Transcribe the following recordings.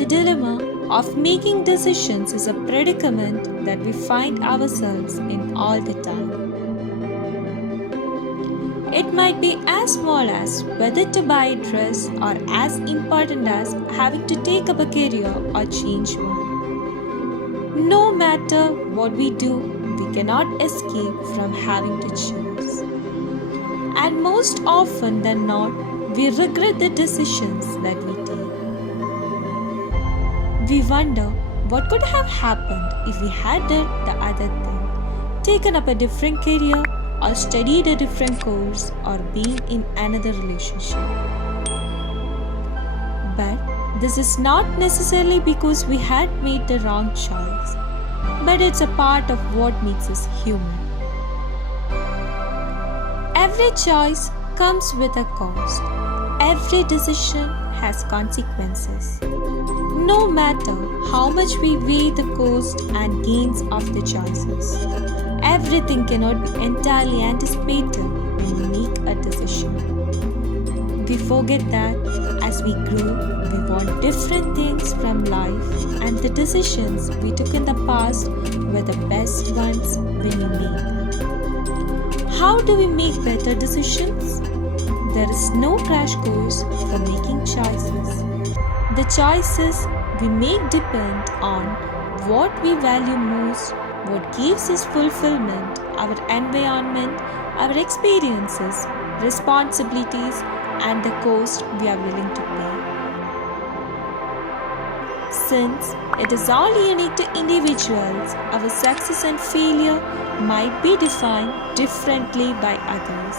The dilemma of making decisions is a predicament that we find ourselves in all the time. It might be as small as whether to buy a dress or as important as having to take up a career or change one. No matter what we do, we cannot escape from having to choose. And most often than not, we regret the decisions that we take. We wonder what could have happened if we had done the other thing, taken up a different career, or studied a different course, or been in another relationship. But this is not necessarily because we had made the wrong choice, but it's a part of what makes us human. Every choice comes with a cost. Every decision has consequences. No matter how much we weigh the cost and gains of the choices, everything cannot be entirely anticipated when we make a decision. We forget that as we grow, we want different things from life, and the decisions we took in the past were the best ones when we made them. How do we make better decisions? There is no crash course for making choices. The choices we make depend on what we value most, what gives us fulfillment, our environment, our experiences, responsibilities, and the cost we are willing to pay. Since it is all unique to individuals, our success and failure might be defined differently by others.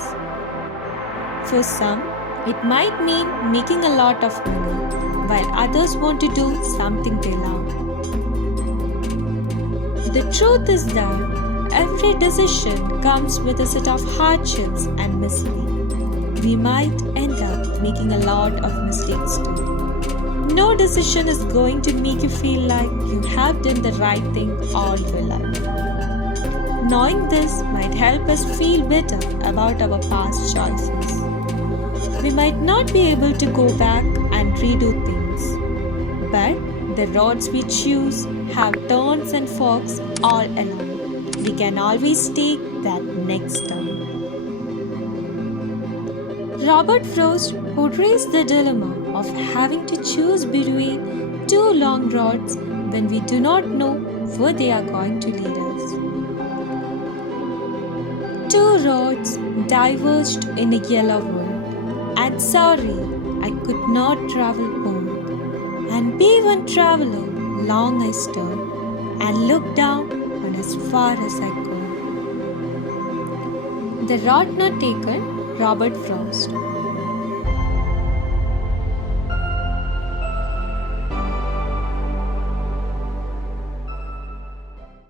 For some, it might mean making a lot of money, while others want to do something they love. The truth is that every decision comes with a set of hardships and misery. We might end up making a lot of mistakes too. No decision is going to make you feel like you have done the right thing all your life. Knowing this might help us feel better about our past choices. We might not be able to go back and redo things, but the roads we choose have turns and forks all along. We can always take that next turn. Robert Frost portrays the dilemma of having to choose between two long roads when we do not know where they are going to lead us. Two roads diverged in a yellow world, and sorry, I could not travel both. And be one traveler, long I stood, and looked down on as far as I could. The road not taken, Robert Frost.